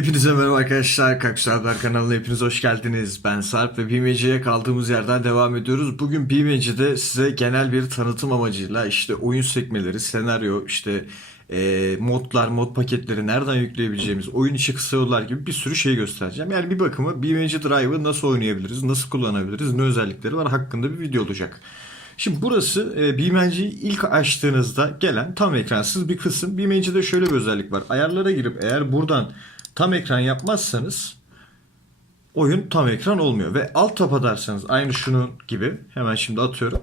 Hepinize merhaba arkadaşlar. Kaksarlar kanalına hepiniz hoş geldiniz. Ben Sarp ve BMC'ye kaldığımız yerden devam ediyoruz. Bugün BMC'de size genel bir tanıtım amacıyla işte oyun sekmeleri, senaryo, işte e, modlar, mod paketleri nereden yükleyebileceğimiz, oyun içi kısa yollar gibi bir sürü şey göstereceğim. Yani bir bakıma BMC Drive'ı nasıl oynayabiliriz, nasıl kullanabiliriz, ne özellikleri var hakkında bir video olacak. Şimdi burası e, BeamNG'yi ilk açtığınızda gelen tam ekransız bir kısım. BeamNG'de şöyle bir özellik var. Ayarlara girip eğer buradan tam ekran yapmazsanız oyun tam ekran olmuyor. Ve alt tab atarsanız aynı şunun gibi hemen şimdi atıyorum.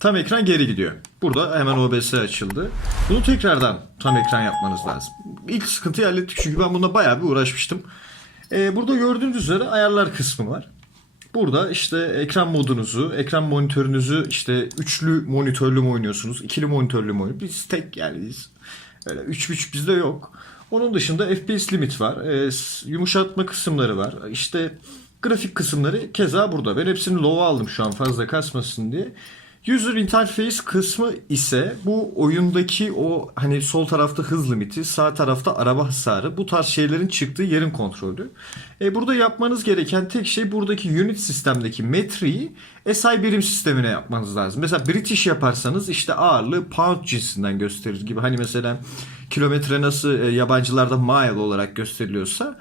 Tam ekran geri gidiyor. Burada hemen OBS açıldı. Bunu tekrardan tam ekran yapmanız lazım. İlk sıkıntıyı hallettik çünkü ben bunda bayağı bir uğraşmıştım. Ee, burada gördüğünüz üzere ayarlar kısmı var. Burada işte ekran modunuzu, ekran monitörünüzü işte üçlü monitörlü mü oynuyorsunuz, ikili monitörlü mü oynuyorsunuz? Biz tek yani biz öyle 3 3 bizde yok. Onun dışında FPS limit var, e, yumuşatma kısımları var. İşte grafik kısımları keza burada. Ben hepsini low'a aldım şu an fazla kasmasın diye. User interface kısmı ise bu oyundaki o hani sol tarafta hız limiti, sağ tarafta araba hasarı bu tarz şeylerin çıktığı yerin kontrolü. E, burada yapmanız gereken tek şey buradaki unit sistemdeki metreyi SI birim sistemine yapmanız lazım. Mesela British yaparsanız işte ağırlığı pound cinsinden gösterir gibi. Hani mesela kilometre nasıl e, yabancılarda mile olarak gösteriliyorsa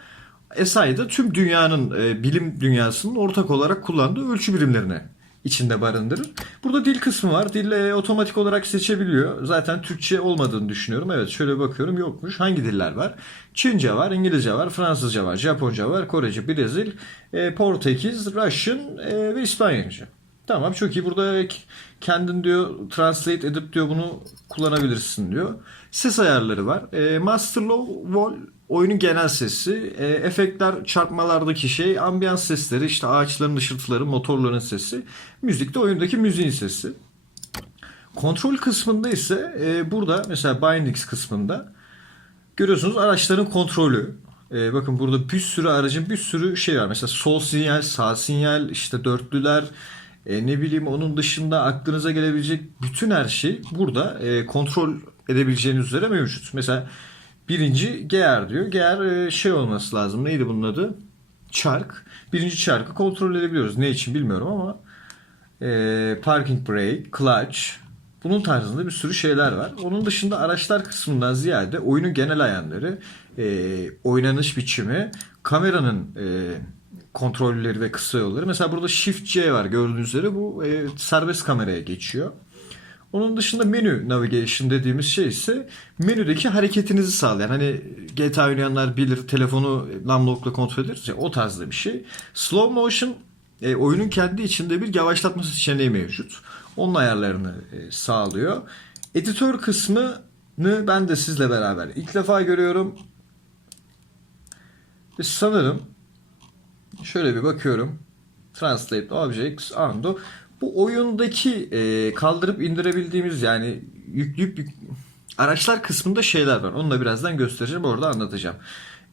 SI'da tüm dünyanın e, bilim dünyasının ortak olarak kullandığı ölçü birimlerini içinde barındırır. Burada dil kısmı var. Dil e, otomatik olarak seçebiliyor. Zaten Türkçe olmadığını düşünüyorum. Evet şöyle bakıyorum yokmuş. Hangi diller var? Çince var, İngilizce var, Fransızca var, Japonca var, Korece, Brezil, e, Portekiz, Russian e, ve İspanyolca. Tamam çok iyi. Burada kendin diyor translate edip diyor bunu kullanabilirsin diyor. Ses ayarları var. E, Master Low Vol oyunun genel sesi. E, efektler çarpmalardaki şey. Ambiyans sesleri işte ağaçların ışıltıları, motorların sesi. Müzik de oyundaki müziğin sesi. Kontrol kısmında ise e, burada mesela Bindings kısmında görüyorsunuz araçların kontrolü. E, bakın burada bir sürü aracın bir sürü şey var. Mesela sol sinyal, sağ sinyal, işte dörtlüler, e, ne bileyim onun dışında aklınıza gelebilecek bütün her şey burada e, kontrol edebileceğiniz üzere mevcut. Mesela birinci GR diyor. GR e, şey olması lazım. Neydi bunun adı? Çark. Birinci çarkı kontrol edebiliyoruz. Ne için bilmiyorum ama e, parking brake, clutch bunun tarzında bir sürü şeyler var. Onun dışında araçlar kısmından ziyade oyunun genel ayarları, e, oynanış biçimi, kameranın e, kontrolleri ve kısa yolları. Mesela burada Shift C var gördüğünüz üzere bu e, serbest kameraya geçiyor. Onun dışında menü navigation dediğimiz şey ise menüdeki hareketinizi sağlayan. Hani GTA oynayanlar bilir telefonu numlock'la kontrol ederiz ya o tarzda bir şey. Slow motion e, oyunun kendi içinde bir yavaşlatma seçeneği mevcut. Onun ayarlarını e, sağlıyor. Editör kısmını ben de sizle beraber ilk defa görüyorum. Ve sanırım şöyle bir bakıyorum. Translate objects undo. Bu oyundaki e, kaldırıp indirebildiğimiz yani yükleyip yük- araçlar kısmında şeyler var. Onu da birazdan göstereceğim. Orada anlatacağım.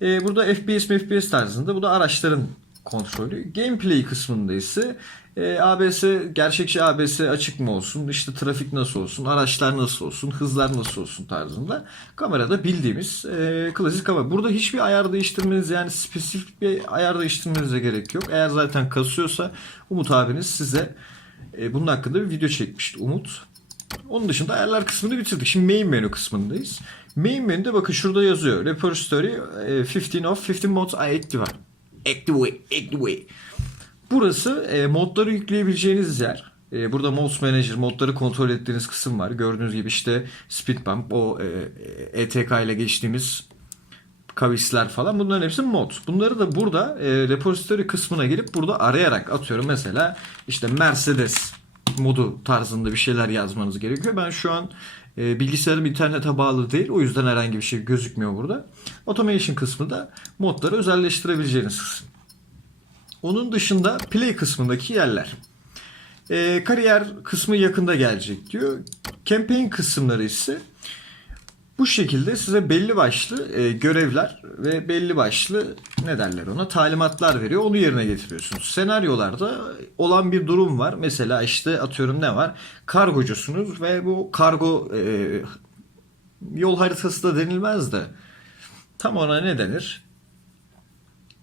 E, burada FPS FPS tarzında. Bu da araçların kontrolü. Gameplay kısmında ise e, ABS, gerçekçi ABS açık mı olsun, işte trafik nasıl olsun, araçlar nasıl olsun, hızlar nasıl olsun tarzında. Kamerada bildiğimiz e, klasik kamera. Burada hiçbir ayar değiştirmeniz yani spesifik bir ayar değiştirmenize gerek yok. Eğer zaten kasıyorsa Umut abiniz size e, bunun hakkında bir video çekmişti Umut. Onun dışında ayarlar kısmını bitirdik. Şimdi main menü kısmındayız. Main menüde bakın şurada yazıyor. Repository e, 15 of 15 mods are active. Active, active. Burası e, modları yükleyebileceğiniz yer. E, burada Mods Manager, modları kontrol ettiğiniz kısım var. Gördüğünüz gibi işte Speed Bump, o e, ETK ile geçtiğimiz kavisler falan bunların hepsi mod. Bunları da burada e, repository kısmına girip burada arayarak atıyorum mesela işte Mercedes modu tarzında bir şeyler yazmanız gerekiyor. Ben şu an e, bilgisayarım internete bağlı değil. O yüzden herhangi bir şey gözükmüyor burada. Automation kısmı da modları özelleştirebileceğiniz kısım. Onun dışında play kısmındaki yerler. E, kariyer kısmı yakında gelecek diyor. Campaign kısımları ise bu şekilde size belli başlı e, görevler ve belli başlı ne derler ona talimatlar veriyor. Onu yerine getiriyorsunuz. Senaryolarda olan bir durum var. Mesela işte atıyorum ne var? Kargocusunuz ve bu kargo e, yol haritası da denilmez de tam ona ne denir?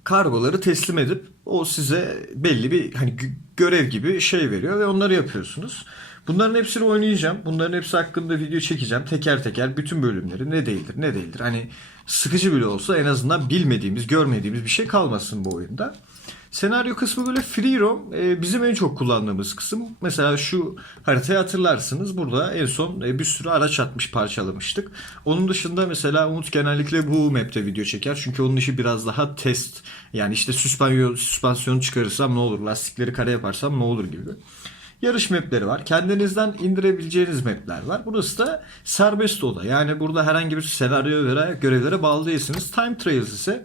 kargoları teslim edip o size belli bir hani gö- görev gibi şey veriyor ve onları yapıyorsunuz. Bunların hepsini oynayacağım. Bunların hepsi hakkında video çekeceğim. Teker teker bütün bölümleri ne değildir ne değildir. Hani sıkıcı bile olsa en azından bilmediğimiz, görmediğimiz bir şey kalmasın bu oyunda. Senaryo kısmı böyle free roam. Ee, bizim en çok kullandığımız kısım. Mesela şu haritayı hatırlarsınız. Burada en son e, bir sürü araç atmış parçalamıştık. Onun dışında mesela Umut genellikle bu map'te video çeker. Çünkü onun işi biraz daha test. Yani işte süspansiyon, süspansiyonu çıkarırsam ne olur? Lastikleri kare yaparsam ne olur gibi. Yarış mapleri var. Kendinizden indirebileceğiniz mapler var. Burası da serbest oda. Yani burada herhangi bir senaryo veya görevlere bağlı değilsiniz. Time Trials ise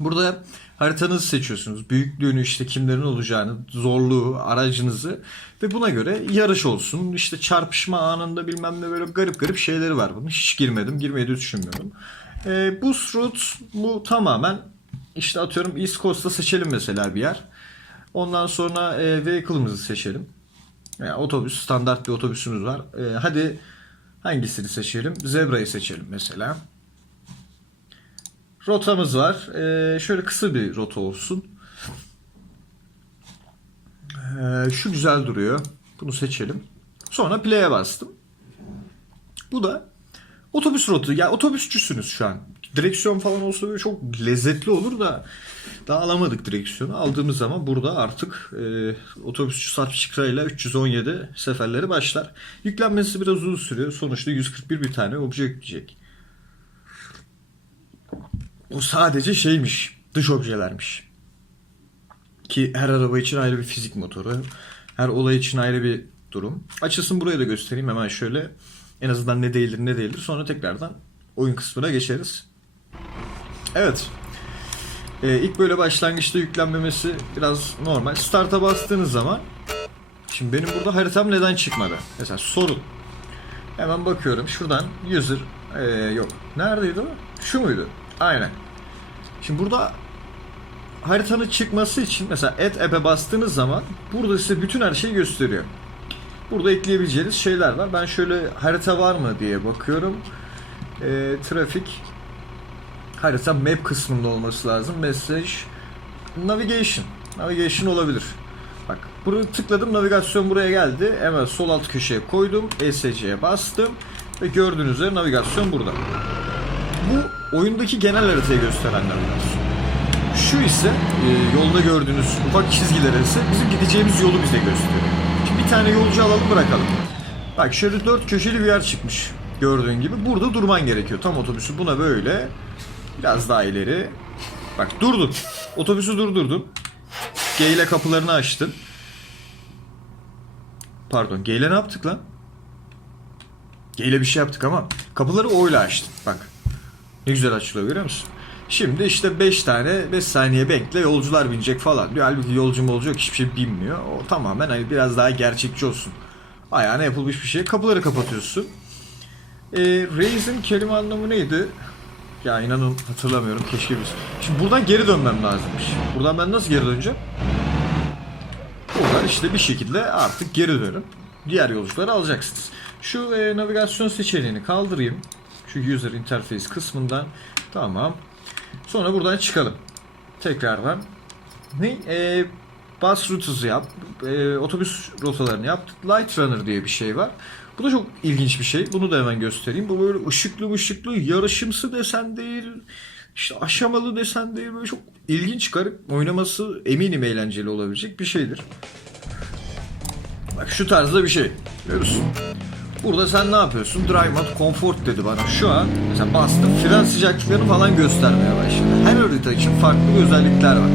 Burada haritanızı seçiyorsunuz. Büyüklüğünü işte kimlerin olacağını, zorluğu, aracınızı ve buna göre yarış olsun. İşte çarpışma anında bilmem ne böyle garip garip şeyleri var bunun. Hiç girmedim, girmeyi de düşünmüyorum. Ee, Boost Route bu tamamen işte atıyorum East Coast'ta seçelim mesela bir yer. Ondan sonra e, vehicle'ımızı seçelim. Yani otobüs, standart bir otobüsümüz var. E, hadi hangisini seçelim? Zebra'yı seçelim mesela. Rotamız var. Ee, şöyle kısa bir rota olsun. Ee, şu güzel duruyor. Bunu seçelim. Sonra play'e bastım. Bu da otobüs rotu. Ya otobüsçüsünüz şu an. Direksiyon falan olsa böyle çok lezzetli olur da daha alamadık direksiyonu. Aldığımız zaman burada artık e, otobüsçü Sarp Çıkra'yla 317 seferleri başlar. Yüklenmesi biraz uzun sürüyor. Sonuçta 141 bir tane obje yükleyecek. O sadece şeymiş. Dış objelermiş. Ki her araba için ayrı bir fizik motoru. Her olay için ayrı bir durum. Açılsın buraya da göstereyim hemen şöyle. En azından ne değildir ne değildir. Sonra tekrardan oyun kısmına geçeriz. Evet. Ee, ilk böyle başlangıçta yüklenmemesi biraz normal. Start'a bastığınız zaman Şimdi benim burada haritam neden çıkmadı? Mesela sorun. Hemen bakıyorum. Şuradan user ee, yok. Neredeydi o? Şu muydu? Aynen. Şimdi burada haritanın çıkması için mesela add app'e bastığınız zaman burada size bütün her şeyi gösteriyor. Burada ekleyebileceğiniz şeyler var. Ben şöyle harita var mı diye bakıyorum. Ee, trafik harita map kısmında olması lazım. Message navigation. Navigation olabilir. Bak buraya tıkladım navigasyon buraya geldi. Hemen sol alt köşeye koydum. ESC'ye bastım. Ve gördüğünüz üzere navigasyon burada. Bu oyundaki genel haritayı gösteren navigasyon. Şu ise e, yolda gördüğünüz ufak çizgiler ise bizim gideceğimiz yolu bize gösteriyor. Şimdi bir tane yolcu alalım bırakalım. Bak şöyle dört köşeli bir yer çıkmış. Gördüğün gibi. Burada durman gerekiyor. Tam otobüsü buna böyle. Biraz daha ileri. Bak durdun. Otobüsü durdurdun. G ile kapılarını açtın. Pardon G ile ne yaptık lan? G ile bir şey yaptık ama kapıları O ile açtın. Bak. Ne güzel açılıyor görüyor musun? Şimdi işte 5 tane 5 saniye bekle yolcular binecek falan diyor. Halbuki yolcu olacak hiçbir şey binmiyor. O tamamen hani biraz daha gerçekçi olsun. Ayağına yapılmış bir şey. Kapıları kapatıyorsun. E, Rais'in kelime anlamı neydi? Ya inanın hatırlamıyorum. Keşke biz. Şimdi buradan geri dönmem lazımmış. Buradan ben nasıl geri döneceğim? Buradan işte bir şekilde artık geri dönüp diğer yolcuları alacaksınız. Şu e, navigasyon seçeneğini kaldırayım. Şu user interface kısmından. Tamam. Sonra buradan çıkalım. Tekrardan. Ne? E, bus route'uzu yap. E, otobüs rotalarını yap. Light Runner diye bir şey var. Bu da çok ilginç bir şey. Bunu da hemen göstereyim. Bu böyle ışıklı ışıklı yarışımsı desen değil. İşte aşamalı desen değil. Böyle çok ilginç garip. Oynaması eminim eğlenceli olabilecek bir şeydir. Bak şu tarzda bir şey. Görüyorsun. Burada sen ne yapıyorsun? Drive mode comfort dedi bana. Şu an mesela bastım fren sıcaklıklarını falan göstermeye başladı. Her harita için farklı özellikler var.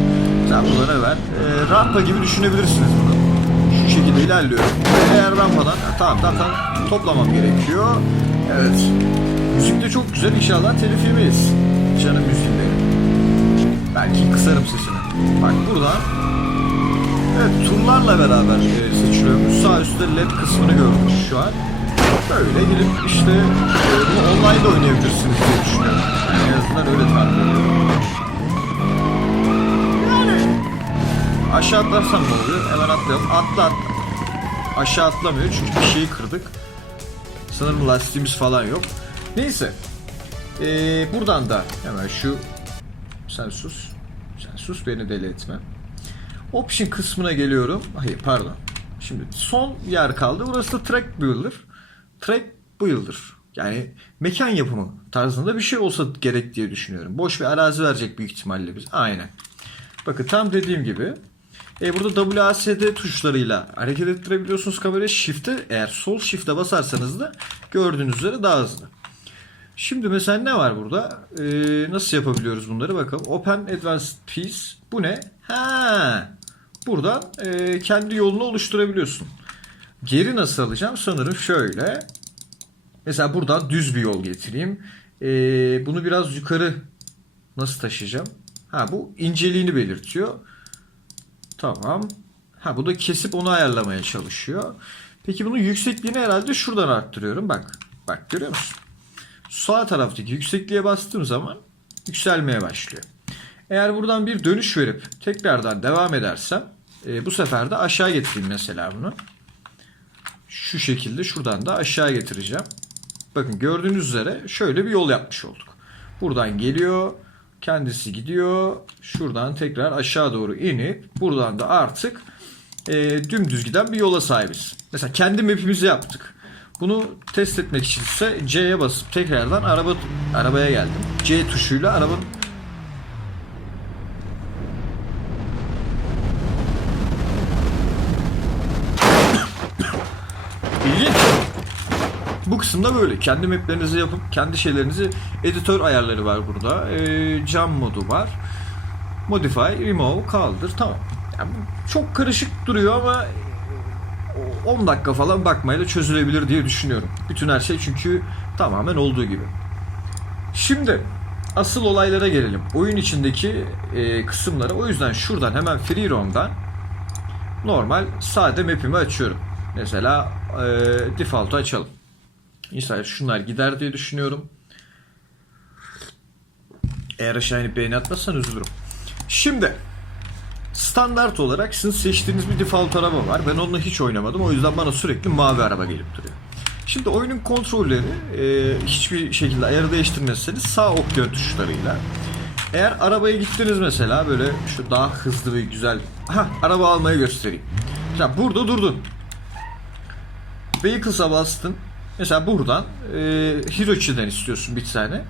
Sen burada ne var? Ee, rampa gibi düşünebilirsiniz bunu. Şekilde ilerliyorum. Eğer rampadan ha, tamam zaten toplamam gerekiyor. Evet. Müzik de çok güzel. İnşallah telif yemeyiz. Canım müziğim benim. Belki kısarım sesini. Bak burada Evet turlarla beraber e, seçiliyormuş. Sağ üstte led kısmını gördük şu an. Böyle gelip işte e, bunu online de oynayabilirsiniz diye düşünüyorum. Yani en azından öyle tahmin ediyorum. Aşağı atlarsam ne oluyor? Hemen atlayalım. Atla atla. Aşağı atlamıyor çünkü bir şeyi kırdık. Sanırım lastiğimiz falan yok. Neyse. Ee, buradan da hemen şu sen sus. Sen sus beni deli etme. Option kısmına geliyorum. Hayır pardon. Şimdi son yer kaldı. Burası da track builder. Track builder. Yani mekan yapımı tarzında bir şey olsa gerek diye düşünüyorum. Boş bir arazi verecek büyük ihtimalle biz. Aynen. Bakın tam dediğim gibi. E, burada WASD tuşlarıyla hareket ettirebiliyorsunuz kamerayı. Shift'e eğer sol shift'e basarsanız da gördüğünüz üzere daha hızlı. Şimdi mesela ne var burada? Ee, nasıl yapabiliyoruz bunları bakalım. Open Advanced Piece. Bu ne? Ha. Buradan e, kendi yolunu oluşturabiliyorsun. Geri nasıl alacağım? Sanırım şöyle. Mesela buradan düz bir yol getireyim. Ee, bunu biraz yukarı nasıl taşıyacağım? Ha bu inceliğini belirtiyor. Tamam. Ha bu da kesip onu ayarlamaya çalışıyor. Peki bunun yüksekliğini herhalde şuradan arttırıyorum. Bak. Bak görüyor musun? Sağ taraftaki yüksekliğe bastığım zaman yükselmeye başlıyor. Eğer buradan bir dönüş verip tekrardan devam edersem e, bu sefer de aşağı getireyim mesela bunu. Şu şekilde şuradan da aşağı getireceğim. Bakın gördüğünüz üzere şöyle bir yol yapmış olduk. Buradan geliyor, kendisi gidiyor. Şuradan tekrar aşağı doğru inip buradan da artık e, dümdüz giden bir yola sahibiz. Mesela kendi map'imizi yaptık. Bunu test etmek için ise C'ye basıp tekrardan araba arabaya geldim. C tuşuyla arabanın İlginç. Bu kısımda böyle. Kendi maplerinizi yapıp kendi şeylerinizi editör ayarları var burada. Ee, cam modu var. Modify, remove, kaldır. Tamam. Yani çok karışık duruyor ama 10 dakika falan bakmayla çözülebilir diye düşünüyorum. Bütün her şey çünkü tamamen olduğu gibi. Şimdi asıl olaylara gelelim. Oyun içindeki e, kısımlara. O yüzden şuradan hemen Free Roam'dan normal sade map'imi açıyorum. Mesela e, default'u açalım. İnşallah şunlar gider diye düşünüyorum. Eğer aşağı inip beğeni atmazsan üzülürüm. Şimdi standart olarak sizin seçtiğiniz bir default araba var. Ben onunla hiç oynamadım. O yüzden bana sürekli mavi araba gelip duruyor. Şimdi oyunun kontrolleri e, hiçbir şekilde ayarı değiştirmezseniz sağ opsiyon tuşlarıyla. Eğer arabaya gittiniz mesela böyle şu daha hızlı ve güzel ha araba almayı göstereyim. Mesela burada durdun. Vehicles'a bastın. Mesela buradan e, Hirochi'den istiyorsun bir tane.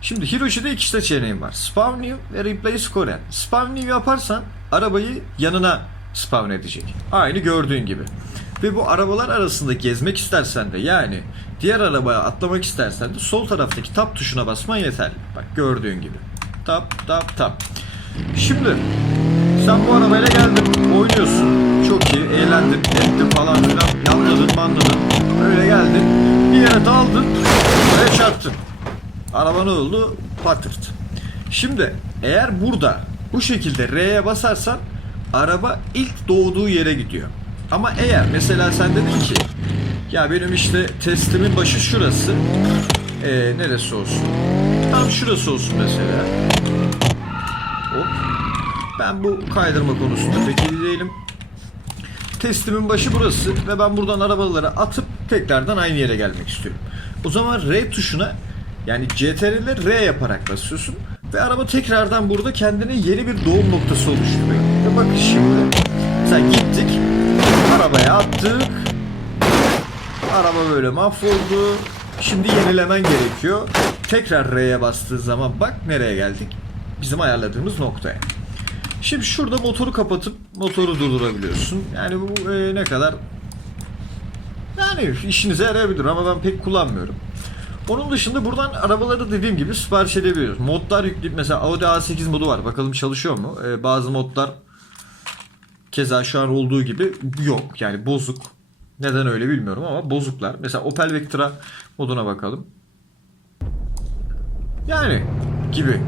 Şimdi Hirochi'de iki seçeneğin var. Spawn new ve replace Korean. Spawn new yaparsan arabayı yanına spawn edecek. Aynı gördüğün gibi. Ve bu arabalar arasında gezmek istersen de yani diğer arabaya atlamak istersen de sol taraftaki tab tuşuna basman yeterli. Bak gördüğün gibi. Tab tab tab. Şimdi sen bu arabayla geldin, oynuyorsun. Çok iyi, eğlendin, ettin falan filan. Yanladın, manladın. Öyle geldin, bir yere daldın, ve çarptın. Araba ne oldu? Patırt. Şimdi eğer burada bu şekilde R'ye basarsan araba ilk doğduğu yere gidiyor. Ama eğer mesela sen dedin ki ya benim işte testimin başı şurası. Ee, neresi olsun? Tam şurası olsun mesela. Hop. Ben bu kaydırma konusunda pek iyi değilim. Testimin başı burası ve ben buradan arabaları atıp tekrardan aynı yere gelmek istiyorum. O zaman R tuşuna yani CTRL'e R yaparak basıyorsun ve araba tekrardan burada kendine yeni bir doğum noktası oluşturuyor. Ve bakın şimdi mesela gittik arabaya attık araba böyle mahvoldu şimdi yenilemen gerekiyor tekrar R'ye bastığı zaman bak nereye geldik bizim ayarladığımız noktaya Şimdi şurada motoru kapatıp motoru durdurabiliyorsun. Yani bu e, ne kadar yani işinize yarayabilir ama ben pek kullanmıyorum. Onun dışında buradan arabaları dediğim gibi sipariş edebiliyoruz. Modlar yükleyip mesela Audi A8 modu var. Bakalım çalışıyor mu? E, bazı modlar keza şu an olduğu gibi yok. Yani bozuk. Neden öyle bilmiyorum ama bozuklar. Mesela Opel Vectra moduna bakalım. Yani gibi.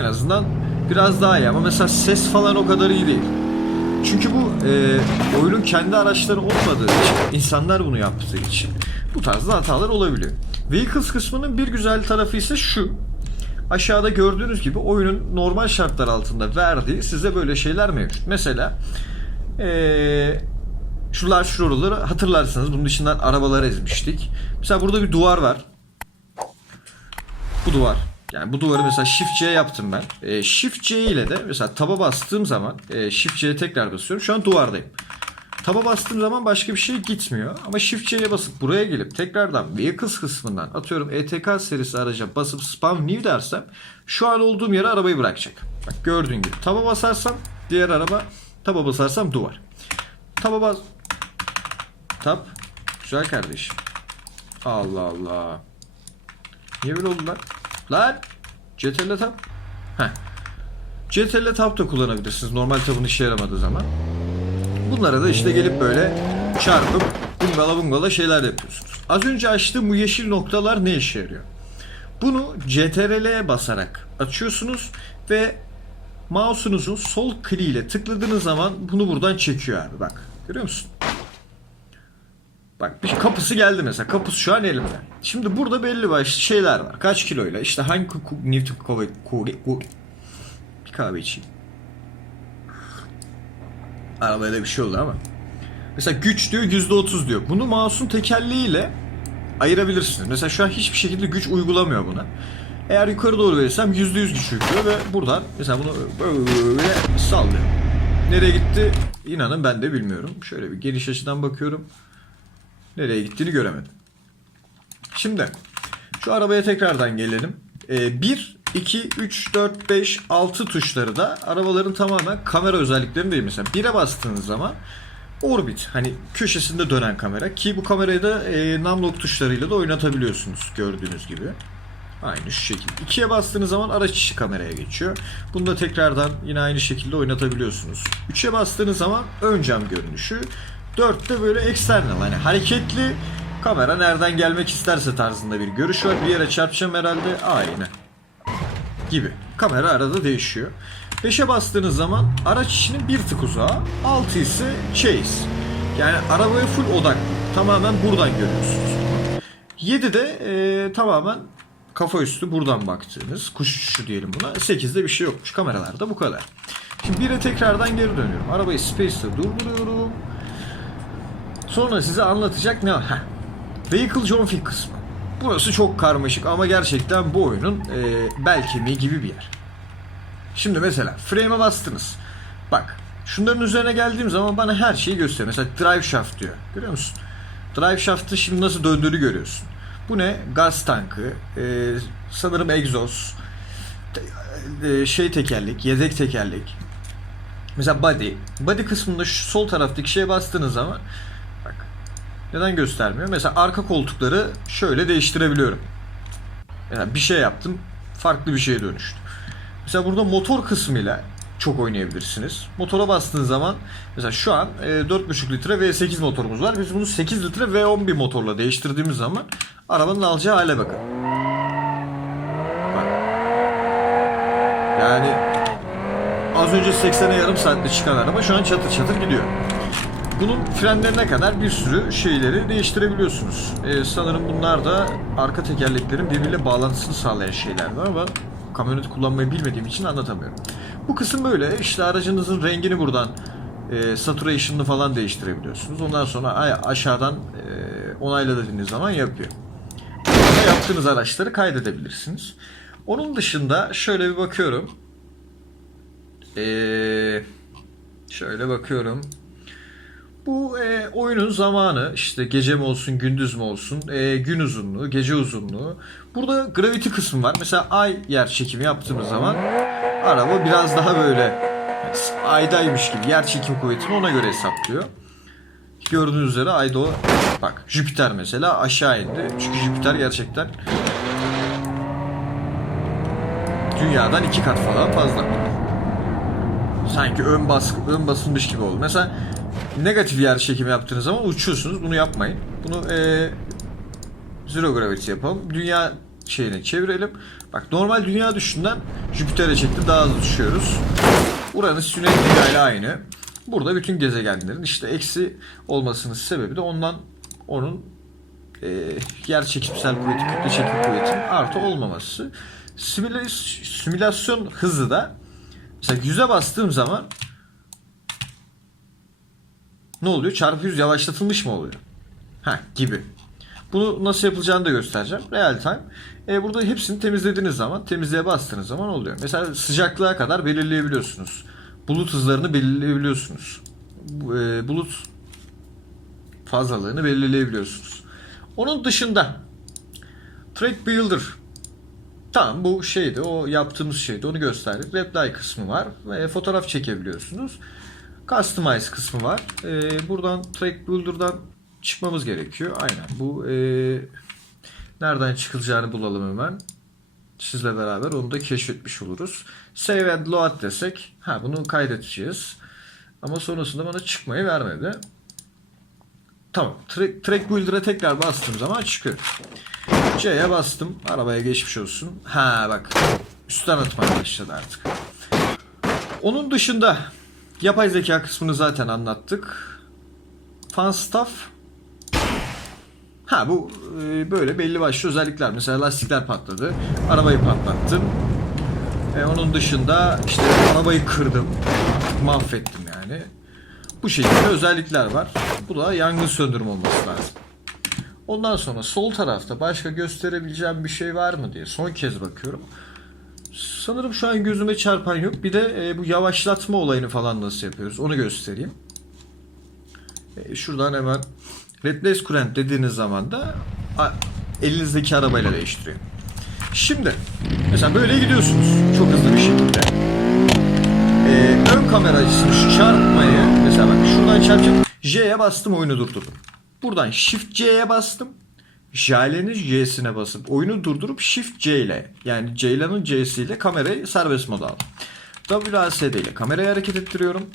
En azından biraz daha iyi ama mesela ses falan o kadar iyi değil. Çünkü bu e, oyunun kendi araçları olmadığı için, insanlar bunu yaptığı için bu tarzda hatalar olabiliyor. Vehicles kısmının bir güzel tarafı ise şu. Aşağıda gördüğünüz gibi oyunun normal şartlar altında verdiği size böyle şeyler mevcut. Mesela e, şular şuraları hatırlarsınız. Bunun dışından arabalar ezmiştik. Mesela burada bir duvar var. Bu duvar. Yani bu duvarı mesela Shift C yaptım ben. E, Shift C ile de mesela taba bastığım zaman e, Shift C'ye tekrar basıyorum. Şu an duvardayım. Taba bastığım zaman başka bir şey gitmiyor. Ama Shift C'ye basıp buraya gelip tekrardan Vehicles kısmından atıyorum ETK serisi araca basıp Spam New dersem şu an olduğum yere arabayı bırakacak. Bak gördüğün gibi. Taba basarsam diğer araba, taba basarsam duvar. Taba bas... Tab. Güzel kardeşim. Allah Allah. Niye böyle oldu lan? Lan! CTRL tab. Heh. CTRL tab da kullanabilirsiniz normal tabın işe yaramadığı zaman. Bunlara da işte gelip böyle çarpıp bungala bungala şeyler yapıyorsunuz. Az önce açtığım bu yeşil noktalar ne işe yarıyor? Bunu CTRL'ye basarak açıyorsunuz ve mouse'unuzun sol kli ile tıkladığınız zaman bunu buradan çekiyor abi bak. Görüyor musun? Bak bir kapısı geldi mesela. Kapısı şu an elimde. Şimdi burada belli başlı şeyler var. Kaç kiloyla işte hangi Newton kuvvet ku- ku- bir kahve içeyim. Arabaya da bir şey oldu ama. Mesela güç diyor %30 diyor. Bunu mouse'un tekerleğiyle ayırabilirsiniz. Mesela şu an hiçbir şekilde güç uygulamıyor buna. Eğer yukarı doğru verirsem %100 güç yüklüyor ve buradan mesela bunu böyle sallıyor. Nereye gitti inanın ben de bilmiyorum. Şöyle bir geniş açıdan bakıyorum. Nereye gittiğini göremedim. Şimdi şu arabaya tekrardan gelelim. 1, 2, 3, 4, 5, 6 tuşları da arabaların tamamen kamera özelliklerini değil. Mesela 1'e bastığınız zaman orbit hani köşesinde dönen kamera ki bu kamerayı da e, numlock tuşlarıyla da oynatabiliyorsunuz gördüğünüz gibi. Aynı şu şekilde. 2'ye bastığınız zaman araç içi kameraya geçiyor. Bunu da tekrardan yine aynı şekilde oynatabiliyorsunuz. 3'e bastığınız zaman ön cam görünüşü. 4'te böyle external hani hareketli kamera nereden gelmek isterse tarzında bir görüş var. Bir yere çarpacağım herhalde aynı gibi. Kamera arada değişiyor. 5'e bastığınız zaman araç içinin bir tık uzağı. 6 ise chase. Yani arabaya full odaklı. Tamamen buradan görüyorsunuz. 7'de e, tamamen kafa üstü buradan baktığınız kuş uçuşu diyelim buna. 8'de bir şey yokmuş. Kameralarda bu kadar. Şimdi 1'e tekrardan geri dönüyorum. Arabayı Space'te durduruyorum. Sonra size anlatacak ne? Heh. Vehicle Config kısmı. Burası çok karmaşık ama gerçekten bu oyunun e, bel kemiği gibi bir yer. Şimdi mesela frame'e bastınız. Bak şunların üzerine geldiğim zaman bana her şeyi gösteriyor. Mesela drive shaft diyor. Görüyor musun? Drive shaft'ı şimdi nasıl döndüğünü görüyorsun. Bu ne? Gaz tankı, e, sanırım egzoz, e, şey tekerlek, yedek tekerlek. Mesela body. Body kısmında şu sol taraftaki şeye bastığınız zaman neden göstermiyor? Mesela arka koltukları şöyle değiştirebiliyorum. Yani bir şey yaptım, farklı bir şeye dönüştü. Mesela burada motor kısmıyla çok oynayabilirsiniz. Motora bastığınız zaman mesela şu an e, 4.5 litre V8 motorumuz var. Biz bunu 8 litre V10 bir motorla değiştirdiğimiz zaman arabanın alacağı hale bakın. Bak. Yani az önce 80'e yarım saatte çıkan araba şu an çatır çatır gidiyor. Bunun frenlerine kadar bir sürü şeyleri değiştirebiliyorsunuz. Ee, sanırım bunlar da arka tekerleklerin birbiriyle bağlantısını sağlayan şeylerdi ama kamyonet kullanmayı bilmediğim için anlatamıyorum. Bu kısım böyle. İşte aracınızın rengini buradan e, saturation'ını falan değiştirebiliyorsunuz. Ondan sonra aşağıdan e, onayla zaman yapıyor. Sonra yaptığınız araçları kaydedebilirsiniz. Onun dışında şöyle bir bakıyorum. Ee, şöyle bakıyorum. Bu e, oyunun zamanı işte gece mi olsun gündüz mü olsun e, gün uzunluğu gece uzunluğu. Burada gravity kısmı var. Mesela ay yer çekimi yaptığımız zaman araba biraz daha böyle aydaymış gibi yer çekim kuvvetini ona göre hesaplıyor. Gördüğünüz üzere ayda o bak Jüpiter mesela aşağı indi. Çünkü Jüpiter gerçekten dünyadan iki kat falan fazla. Sanki ön baskı, ön basılmış gibi oldu. Mesela negatif yer çekimi yaptığınız zaman uçuyorsunuz. Bunu yapmayın. Bunu e, zero gravity yapalım. Dünya şeyine çevirelim. Bak normal dünya düşünden Jüpiter'e çekti daha hızlı düşüyoruz. Uranüs Güney Dünya ile aynı. Burada bütün gezegenlerin işte eksi olmasının sebebi de ondan onun e, yer çekimsel kuvveti, kütle çekim kuvvetinin artı olmaması. Simüla- simülasyon hızı da mesela 100'e bastığım zaman ne oluyor? Çarpı 100 yavaşlatılmış mı oluyor? Ha gibi. Bunu nasıl yapılacağını da göstereceğim. Real time. E, burada hepsini temizlediğiniz zaman, temizliğe bastığınız zaman oluyor. Mesela sıcaklığa kadar belirleyebiliyorsunuz. Bulut hızlarını belirleyebiliyorsunuz. E, bulut fazlalığını belirleyebiliyorsunuz. Onun dışında Track Builder Tamam bu şeydi o yaptığımız şeydi onu gösterdik. Reply kısmı var ve fotoğraf çekebiliyorsunuz. Customize kısmı var. Ee, buradan Track Builder'dan çıkmamız gerekiyor. Aynen bu e, nereden çıkılacağını bulalım hemen. Sizle beraber onu da keşfetmiş oluruz. Save and load desek ha bunu kaydedeceğiz. Ama sonrasında bana çıkmayı vermedi. Tamam. Track, track Builder'a tekrar bastığım zaman çıkıyor. C'ye bastım. Arabaya geçmiş olsun. Ha bak. Üstten atmaya başladı artık. Onun dışında yapay zeka kısmını zaten anlattık. Fan stuff. Ha bu e, böyle belli başlı özellikler. Mesela lastikler patladı. Arabayı patlattım. E, onun dışında işte arabayı kırdım. Mahvettim yani. Bu şekilde özellikler var. Bu da yangın söndürme olması lazım. Ondan sonra sol tarafta başka gösterebileceğim bir şey var mı diye son kez bakıyorum. Sanırım şu an gözüme çarpan yok. Bir de e, bu yavaşlatma olayını falan nasıl yapıyoruz onu göstereyim. E, şuradan hemen Replace Current dediğiniz zaman da elinizdeki arabayla değiştiriyor. Şimdi mesela böyle gidiyorsunuz çok hızlı bir şekilde. E, ön kamera açısını şu çarpmayı mesela bak şuradan çarpacağım. J'ye bastım oyunu durdurdum. Buradan Shift C'ye bastım. Jale'nin C'sine basıp oyunu durdurup Shift C ile yani Ceylan'ın C'si ile kamerayı serbest moda aldım. WASD ile kamerayı hareket ettiriyorum.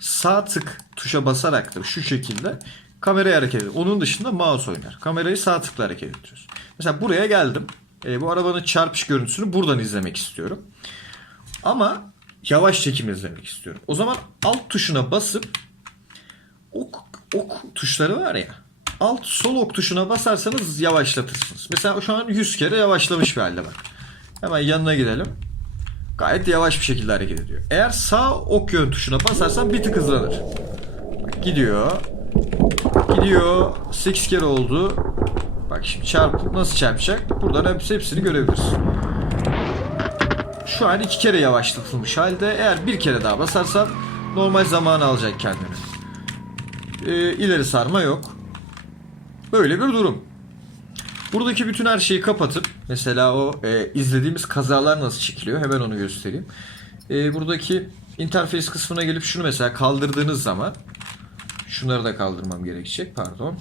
Sağ tık tuşa basarak da şu şekilde kamerayı hareket ediyor. Onun dışında mouse oynar. Kamerayı sağ tıkla hareket ettiriyoruz. Mesela buraya geldim. E, bu arabanın çarpış görüntüsünü buradan izlemek istiyorum. Ama yavaş çekim izlemek istiyorum. O zaman alt tuşuna basıp ok, ok tuşları var ya. Alt sol ok tuşuna basarsanız yavaşlatırsınız. Mesela şu an 100 kere yavaşlamış bir halde bak. Hemen yanına gidelim. Gayet yavaş bir şekilde hareket ediyor. Eğer sağ ok yön tuşuna basarsan bir tık hızlanır. Bak, gidiyor. Gidiyor. 8 kere oldu. Bak şimdi çarpıp nasıl çarpacak? Buradan hepsi, hepsini görebiliriz. Şu an iki kere yavaşlatılmış halde. Eğer bir kere daha basarsam normal zamanı alacak kendini. Ee, ileri sarma yok. Böyle bir durum. Buradaki bütün her şeyi kapatıp mesela o e, izlediğimiz kazalar nasıl çekiliyor hemen onu göstereyim. E, buradaki interface kısmına gelip şunu mesela kaldırdığınız zaman şunları da kaldırmam gerekecek pardon.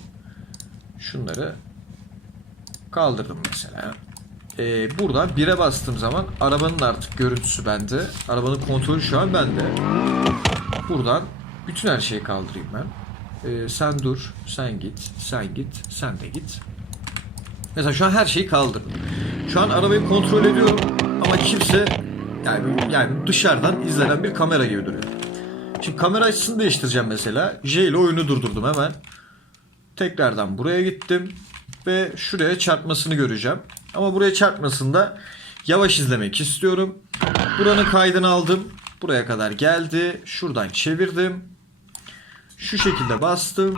Şunları kaldırdım mesela. E, buradan 1'e bastığım zaman arabanın artık görüntüsü bende. Arabanın kontrolü şu an bende. Buradan bütün her şeyi kaldırayım ben. E, sen dur, sen git, sen git, sen de git. Mesela şu an her şeyi kaldırdım. Şu an arabayı kontrol ediyorum ama kimse yani yani dışarıdan izlenen bir kamera gibi duruyor. Şimdi kamera açısını değiştireceğim mesela. J ile oyunu durdurdum hemen. Tekrardan buraya gittim ve şuraya çarpmasını göreceğim. Ama buraya çarpmasında yavaş izlemek istiyorum. Buranın kaydını aldım. Buraya kadar geldi. Şuradan çevirdim. Şu şekilde bastım.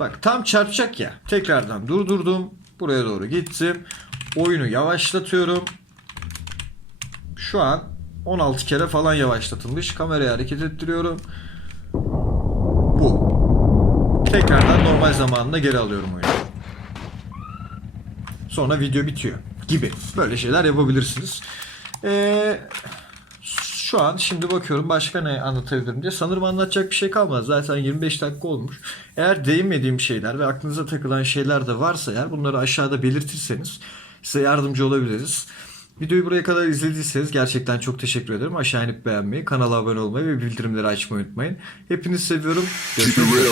Bak tam çarpacak ya. Tekrardan durdurdum. Buraya doğru gittim. Oyunu yavaşlatıyorum. Şu an 16 kere falan yavaşlatılmış. Kamerayı hareket ettiriyorum. Bu. Tekrardan normal zamanına geri alıyorum oyunu. Sonra video bitiyor gibi. Böyle şeyler yapabilirsiniz. Ee, şu an şimdi bakıyorum başka ne anlatabilirim diye. Sanırım anlatacak bir şey kalmaz. Zaten 25 dakika olmuş. Eğer değinmediğim şeyler ve aklınıza takılan şeyler de varsa eğer bunları aşağıda belirtirseniz size yardımcı olabiliriz. Videoyu buraya kadar izlediyseniz gerçekten çok teşekkür ederim. Aşağı inip beğenmeyi, kanala abone olmayı ve bildirimleri açmayı unutmayın. Hepinizi seviyorum. Görüşmek üzere.